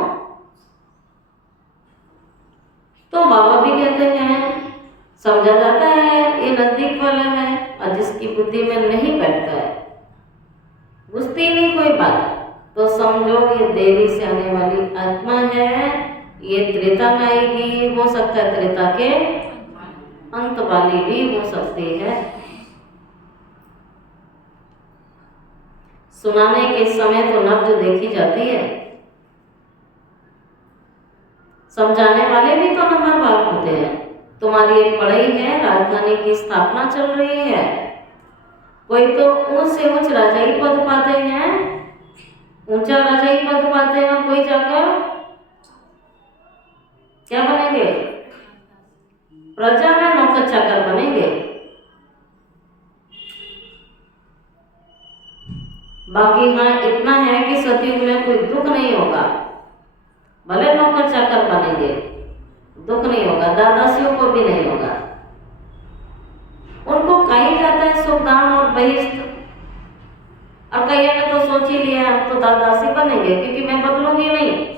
तो बाबा भी कहते हैं समझा जाता है ये नजदीक वाला है, और जिसकी बुद्धि में नहीं बैठता है, घुसती नहीं कोई बात, तो समझो ये देरी से आने वाली आत्मा है। ये त्रेता में आएगी, हो सकता है त्रेता के अंत वाली भी हो सकती है। सुनाने के समय तो नब्ज देखी जाती है, समझाने वाले भी तो नंबरवार होते हैं। तुम्हारी एक पढ़ाई है, राजधानी की स्थापना चल रही है। कोई तो ऊंच से ऊंच राजाई पद पाते हैं, ऊंचा राजाई पद पाते हैं, और कोई जाकर क्या बनेंगे, प्रजा में नौकर चाकर बनेंगे। बाकी हाँ इतना है कि सतयुग में कोई दुख नहीं होगा। भले नौकर चाकर बनेंगे, दुख नहीं होगा, दादासियों को भी नहीं होगा। उनको कही जाता है सुखदान और बहिष्ठ। और कई ने तो सोच ही लिया हम तो दादासी बनेंगे क्योंकि मैं बदलूंगी नहीं,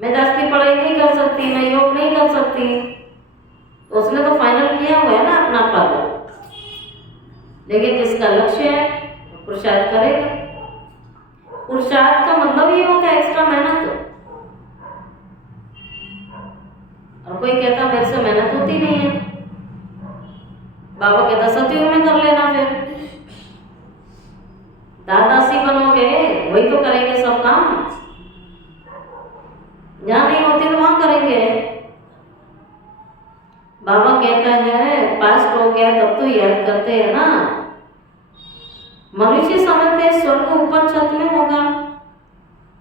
मैं जास्ती पढ़ाई नहीं कर सकती, मैं योग नहीं कर सकती। तो उसने तो फाइनल किया हुआ है ना अपना पद। लेकिन जिसका लक्ष्य है वो पुरुषार्थ करेगा। पुरुषार्थ का मतलब ये होता है एक्स्ट्रा मेहनत। और कोई कहता मेरे से मेहनत होती नहीं है, बाबा कहता सतयुग में कर लेना, फिर दादासी बनोगे, वही तो करेंगे सब काम। जहाँ नहीं होती तो वहां करेंगे। बाबा कहता है पास्ट हो गया तब तो याद करते हैं ना। मनुष्य समझते हैं स्वर्ग ऊपर छत में होगा,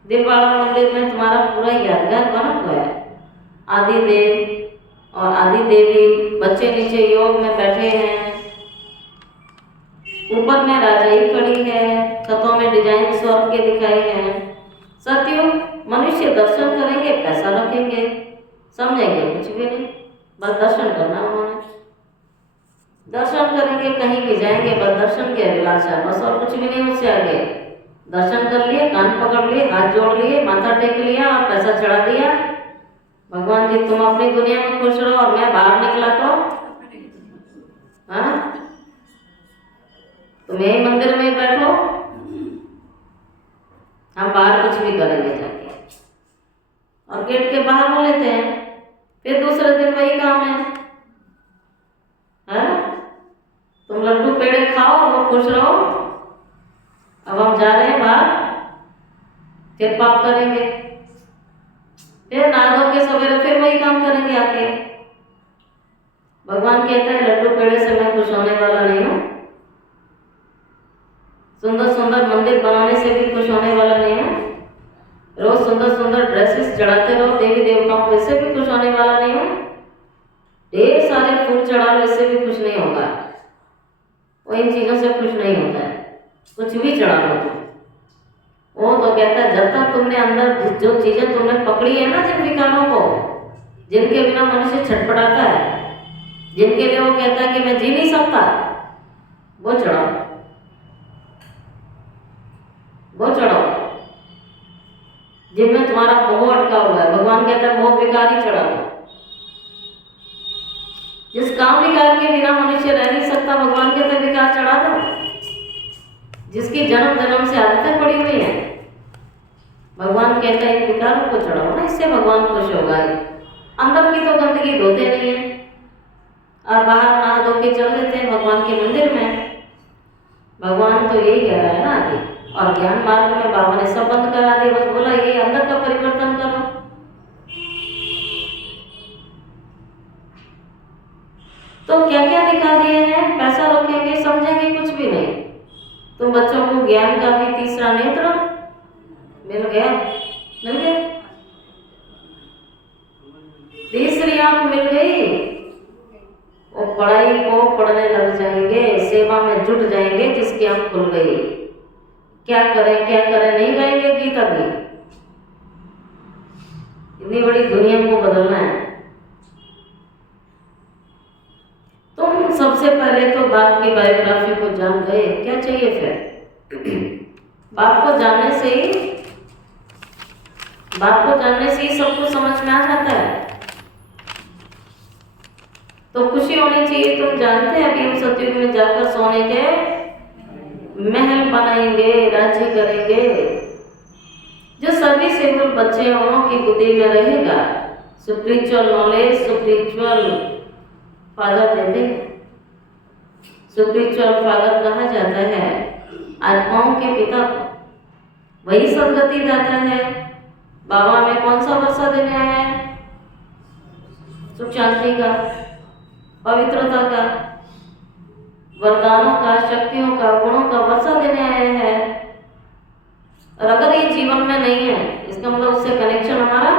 दिलवाड़ा मंदिर में तुम्हारा पूरा यादगार बना हुआ है। आदि देव और आदि देवी बच्चे नीचे योग में बैठे हैं, ऊपर में राजाई खड़ी है, छतों में डिजाइन स्वर्ग के दिखाए हैं। सतयुग मनुष्य दर्शन करेंगे, पैसा रखेंगे, समझेंगे कुछ भी नहीं, बस दर्शन करना उन्होंने। दर्शन करेंगे, कहीं भी जाएंगे, बस दर्शन की अभिलाषा, बस और कुछ भी नहीं उससे आगे। दर्शन कर लिए, कान पकड़ लिए, हाथ जोड़ लिए, माथा टेक लिया और पैसा चढ़ा दिया। भगवान जी तुम अपनी दुनिया में खुश रहो और मैं बाहर निकला तो हाँ, तुम यही मंदिर में ही बैठो, हम बाहर कुछ भी करेंगे जाके। और गेट के बाहर हो लेते हैं, फिर दूसरे दिन वही काम है ना। तुम लड्डू पेड़े खाओ, वो खुश रहो। अब हम जा रहे हैं बाहर, फिर पाप करेंगे, फिर नहा धो के सवेरे फिर वही काम करेंगे आके। भगवान कहता है लड्डू पेड़े से मैं खुश होने वाला नहीं हूँ, सुंदर सुंदर मंदिर बनाने से भी खुश होने वाला नहीं हूँ, रोज सुंदर सुंदर ड्रेसेस चढ़ाते रहो देवी देवताओं को, इससे भी खुश होने वाला नहीं हूँ, ढेर सारे फूल चढ़ा लो, इससे भी खुश नहीं होगा। वो इन चीजों से खुश नहीं होता है, कुछ भी चढ़ा लो तुम। वो तो कहता है जब तक तुमने अंदर जो चीजें तुमने पकड़ी है ना, जिन विकारों को, जिनके बिना मनुष्य छटपटाता है, जिनके लिए वो कहता है कि मैं जी नहीं सकता, वो चढ़ाओ, वो चढ़ाओ। जिनमें तुम्हारा मोह अटका हुआ है, भगवान कहता है मोह विकार ही चढ़ा दो। जिस काम विकार के बिना मनुष्य रह नहीं सकता, भगवान कहते हैं विकार चढ़ा दो। जिसकी जन्म जन्म से आदतें पड़ी हुई हैं। भगवान कहता है इन विकारों को चढ़ाओ ना, इससे भगवान खुश होगा। अंदर की तो गंदगी धोते नहीं है और बाहर नहा धो के चल देते हैं भगवान के मंदिर में। भगवान तो यही कह रहा है ना अभी। और ज्ञान मार्ग में बाबा ने सब बंद करा दिया, बस बोला ये अंदर का परिवर्तन करो। तो क्या क्या दिखा दिए हैं, पैसा रखेंगे समझेंगे कुछ भी नहीं। तुम बच्चों को ज्ञान का भी तीसरा नेत्र मिल गया, मिल गया, तीसरी आंख मिल गई। वो पढ़ाई को पढ़ने लग जाएंगे, सेवा में जुट जाएंगे जिसकी आंख खुल गई। क्या करें नहीं गाएंगे गीत अभी। इतनी बड़ी दुनिया को बदलना है। तुम सबसे पहले तो बाप की बायोग्राफी को जान गए, क्या चाहिए फिर? बाप को जानने से ही सब कुछ समझ में आ जाता है। तो खुशी होनी चाहिए। तुम जानते हैं अभी हम सतयुग में जाकर सोने के महल बनाएंगे, राज्य करेंगे। जो सभी सिंपल बच्चे हैं उनकी बुद्धि में रहेगा स्पिरिचुअल नॉलेज। स्पिरिचुअल फादर देते हैं, स्पिरिचुअल फादर कहा जाता है आत्माओं के पिता को। वही सदगति दाता है। बाबा में कौन सा वर्षा देने आया है? सुख शांति का, पवित्रता का, वरदानों का, शक्तियों का, गुणों का वर्षा देने आया है। और अगर ये जीवन में नहीं है इसका मतलब उससे कनेक्शन हमारा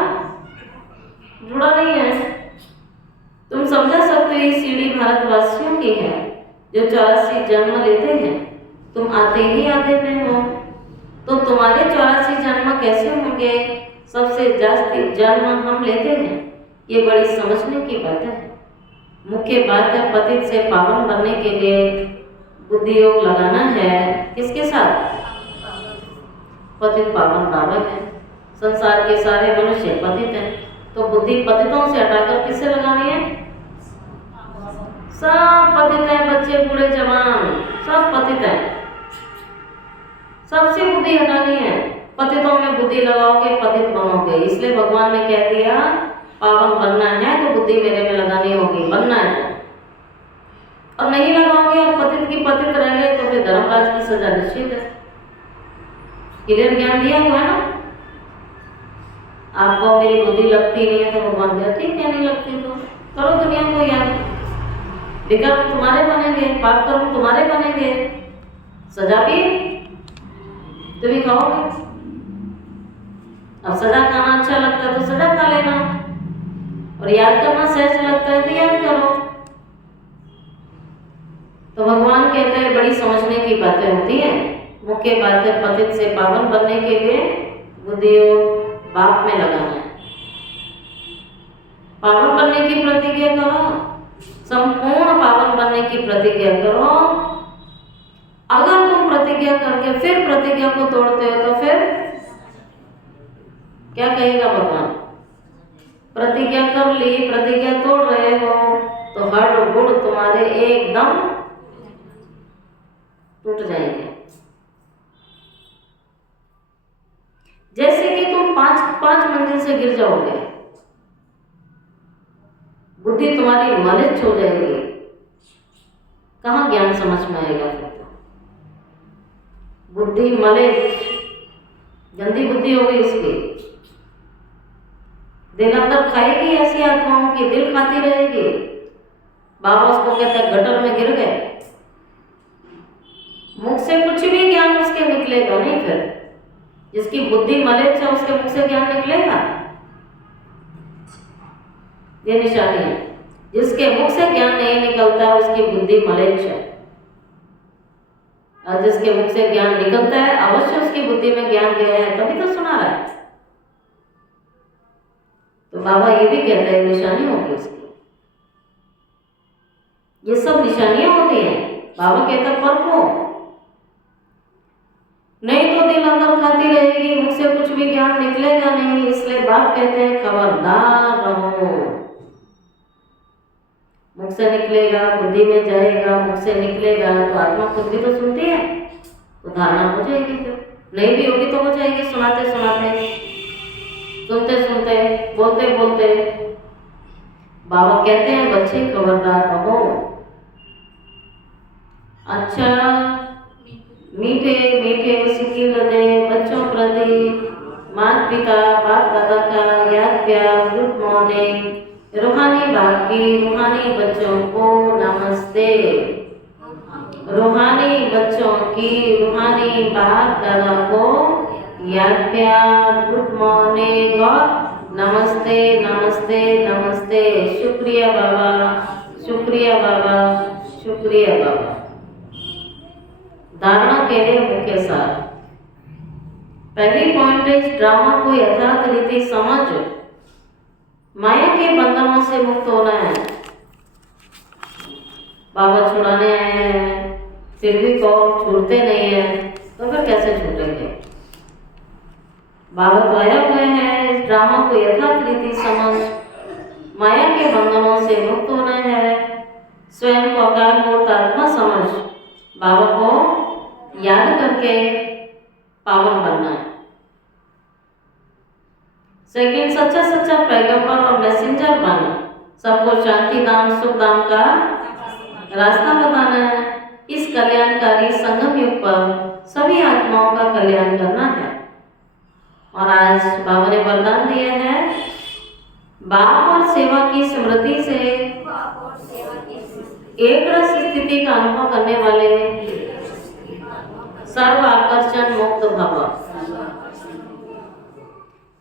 जुड़ा नहीं है। तुम समझा सकते हो ये सीढ़ी भारतवासियों की है जो 84 जन्म लेते हैं। तुम आते ही आधे में हो, तो तुम्हारे 84 जन्म कैसे होंगे? सबसे जास्ती जन्म हम लेते हैं। ये बड़ी समझने की बात है। मुख्य बात है पतित से पावन बनने के लिए बुद्धि योग लगाना है। किसके साथ? पतित पावन बाबा है। संसार के सारे मनुष्य पतित हैं, तो बुद्धि पतितों से हटाकर किससे लगानी है? सब पतित हैं, बच्चे बूढ़े जवान सब पतित हैं। सबसे बुद्धि हटानी है। पतितों में बुद्धि लगाओगे पतित बनोगे। इसलिए भगवान ने कह दिया पावन बनना है तो बुद्धि मेरे में लगानी होगी, बनना है तो। और नहीं लगाओगे और पतित की पतित रह गए तो फिर धर्मराज की सजा निश्चित है। क्लियर ज्ञान दिया हुआ है ना। आपको मेरी बुद्धि लगती नहीं है तो भगवान कहते ठीक है नहीं लगती तो करो दुनिया को याद। विकर्म तुम्हारे बनेंगे, पाप कर्म तुम्हारे बनेंगे, सजा भी तुम ही खाओगे। अब सजा खाना अच्छा लगता है तो सजा खा लेना, और याद करना सहज लगता है तो याद करो। तो भगवान कहते हैं बड़ी समझने की बातें होती हैं। मुख्य बात है पतित से पावन बनने के लिए बुद्धि बाप में लगाना है। पावन बनने की प्रतिज्ञा करो, संपूर्ण पावन बनने की प्रतिज्ञा करो। अगर तुम प्रतिज्ञा करके फिर प्रतिज्ञा को तोड़ते हो तो फिर क्या कहेगा भगवान? प्रतिज्ञा कर ली, प्रतिज्ञा तोड़ रहे हो तो हर गुण तुम्हारे एकदम टूट जाएंगे। जैसे कि तुम पांच मंजिल से गिर जाओगे, बुद्धि तुम्हारी मलिन हो जाएगी, कहाँ ज्ञान समझ में आएगा? फिर तो बुद्धि मलिन, गंदी बुद्धि हो गई इसकी। दिल अंदर खाएगी ऐसी आत्माओं की, दिल खाती रहेगी। बाबा उसको कहते हैं गटर में गिर गए। मुख से कुछ भी ज्ञान उसके निकलेगा नहीं। फिर जिसकी बुद्धि मलिन है उसके मुख से ज्ञान निकलेगा? ये निशानी है। जिसके मुख से ज्ञान नहीं निकलता उसकी बुद्धि मलिन है, और जिसके मुख से ज्ञान निकलता है अवश्य उसकी बुद्धि में ज्ञान गया है, तभी तो सुना रहा है। तो बाबा ये भी कहता है निशानी होगी उसकी। ये सब निशानियां होती हैं। बाबा कहता है परखो, नहीं तो दिल अंदर खाती रहेगी, मुख से कुछ भी ज्ञान निकलेगा नहीं। इसलिए बाप कहते हैं खबरदार रहो। मुख से निकलेगा, बुद्धि में जाएगा, मुख से निकलेगा तो आत्मा खुद भी तो सुनती है, तो धारणा हो जाएगी, फिर नहीं भी होगी तो हो जाएगी, सुनाते सुनाते, सुनते सुनते, बोलते बोलते। बाबा कहते हैं बच्चे खबरदार रहो। अच्छा मीठे मीठे सिक्के लदे बच्चों प्रति माता पिता बाप दादा का याद प्यार, गुड मॉर्निंग। रूहानी बाप की रूहानी बच्चों को नमस्ते। रूहानी बच्चों की रूहानी बाप दादा को याद प्यार, गुड मॉर्निंग और नमस्ते नमस्ते नमस्ते। शुक्रिया बाबा, शुक्रिया बाबा, शुक्रिया बाबा। धारणा के लिए मुख्य सार। पहली पॉइंट है, ड्रामा को यथार्थ रीति समझ माया के बंधनों से मुक्त होना है। बाबा छुड़ाने आए हैं, फिर भी कौन छूटते नहीं है, तो फिर कैसे छूटेंगे? बाबा तो आए हुए हैं, इस ड्रामा को यथार्थ रीति समझ माया के बंधनों से मुक्त होना है। स्वयं को अकाल मूर्त आत्मा समझ बाबा को याद करके पावन बनना है। सेकंड, सच्चा सच्चा पैगंबर और मैसेंजर बन सबको शांति धाम सुख धाम का रास्ता बताना है। इस कल्याणकारी संगम युग पर सभी आत्माओं का कल्याण करना है। और आज बाबा ने वरदान दिया है, बाप और सेवा की स्मृति से एक रस स्थिति का अनुभव करने वाले सर्व आकर्षण मुक्त भव।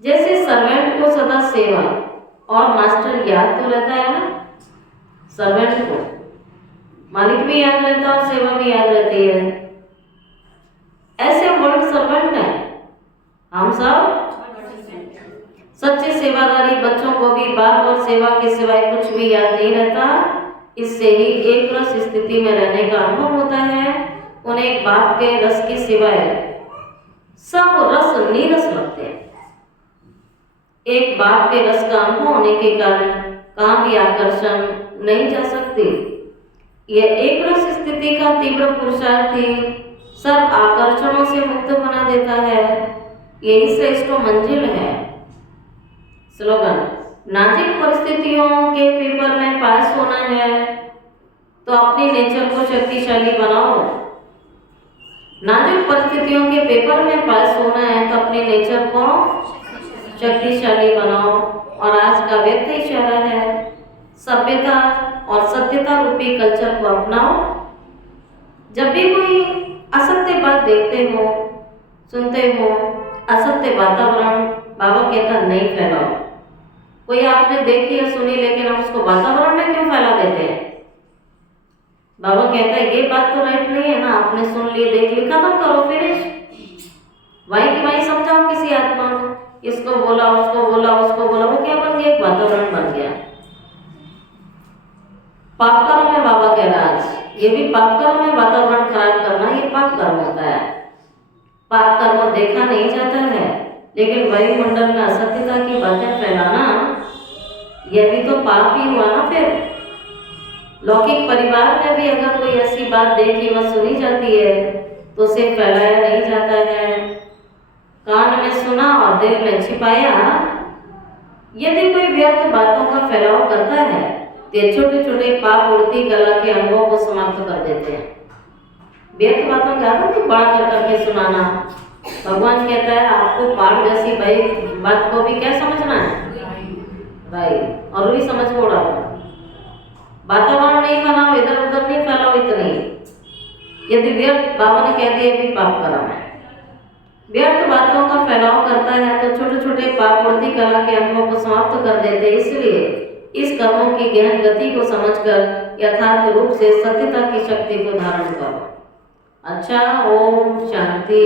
जैसे सर्वेंट को सदा सेवा और मास्टर याद तो रहता है ना, सर्वेंट को मालिक भी याद रहता है और सेवा भी याद रहती है। ऐसे वर्ड सर्वेंट है हम सब। सच्चे सेवादारी बच्चों को भी बाप और सेवा के सिवाय कुछ भी याद नहीं रहता। इससे ही एक रस स्थिति में रहने का अनुभव होता है। उन्हें बाप के रस के सिवाय सब रस नीरस लगते हैं। एक बाप के रस का अनुभव होने के कारण कहाँ भी आकर्षण नहीं जा सकती। यह एक रस स्थिति का तीव्र पुरुषार्थ ही सब आकर्षणों से मुक्त बना देता है। यही श्रेष्ठ मंजिल है। स्लोगन, नाजुक परिस्थितियों के पेपर में पास होना है तो अपने नेचर को शक्तिशाली बनाओ। नाजुक परिस्थितियों के पेपर में पास होना है तो अपने नेचर को शक्तिशाली बनाओ। और आज का व्यक्त इशारा है, सभ्यता और सत्यता रूपी कल्चर को अपनाओ। जब भी कोई असत्य बात देखते हो, सुनते हो, असत्य वातावरण, बाबा कहता नहीं फैलाओ। कोई आपने देखी या सुनी लेकिन हम उसको वातावरण में क्यों फैला देते हैं? बाबा कहता है ये बात तो राइट नहीं है ना, आपने सुन ली, देख ली, खत्म करो, फिनिश। वहीं की वहीं समझाओ किसी आत्मा को, इसको बोला, उसको बोला, उसको बोला, वो क्या बन गया? एक वातावरण बन गया। पाप कर्म है, बाबा कह रहा आज ये भी पाप कर्म है। वातावरण खराब करना ये पाप कर्म होता है। पाप कर्म देखा नहीं जाता है, लेकिन वायुमंडल में असत्यता की बातें फैलाना यह भी तो पाप ही हुआ ना। फिर लौकिक परिवार में भी अगर कोई ऐसी बात देखी व सुनी जाती है तो उसे फैलाया नहीं जाता है। कान में सुना और दिल में छिपाया। यदि कोई व्यर्थ बातों का फैलाव करता है तो छोटे छोटे पाप उड़ती कला के अंगों को समाप्त कर देते हैं। व्यर्थ बातों की आदत बड़ा कर करके सुनाना। भगवान कहता है आपको पाठ जैसी भाई बात को भी क्या समझना है भाई, और भी समझ को उड़ा दो। वातावरण नहीं बनाओ, इधर उधर नहीं फैलाओ इतनी। यदि व्यर्थ, बाबा ने कह दिया भी पाप कर्म है। व्यर्थ बातों का फैलाव करता है तो छोटे छोटे पाप उड़ती कला के अंगों को समाप्त कर देते। इसलिए इस कर्मों की गहन गति को समझकर यथार्थ रूप से सत्यता की शक्ति को धारण करो। अच्छा, ओम शांति।